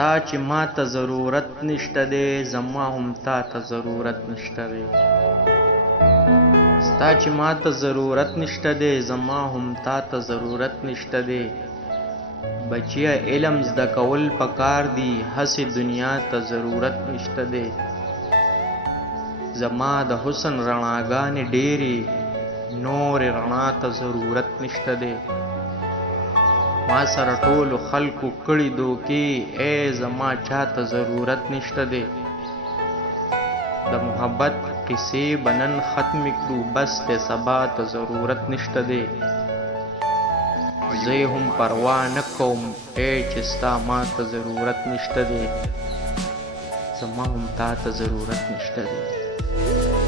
ستا چې ما ته ضرورت نشته دی زما هم تا ته ضرورت نشته دی ستا چې ما ته ضرورت نشته دی زما هم تا ته ضرورت نشته دی بچیا علم زده کول پکار دی هسې دنیا ته ضرورت نشته دی زما د حسن رڼاګانې ډېرې نور رڼا ته ضرورت نشته دی ما سره ټولو خلکو کړي دوکې ای زما چاته ضرورت نشته دی د محبت کیسې به نن ختمې کړو بس د سبا ته ضرورت نشته دی زه هم پروا نه کوم ای چې ستا ما ته ضرورت نشته دی زما هم تا ته ضرورت نشته دی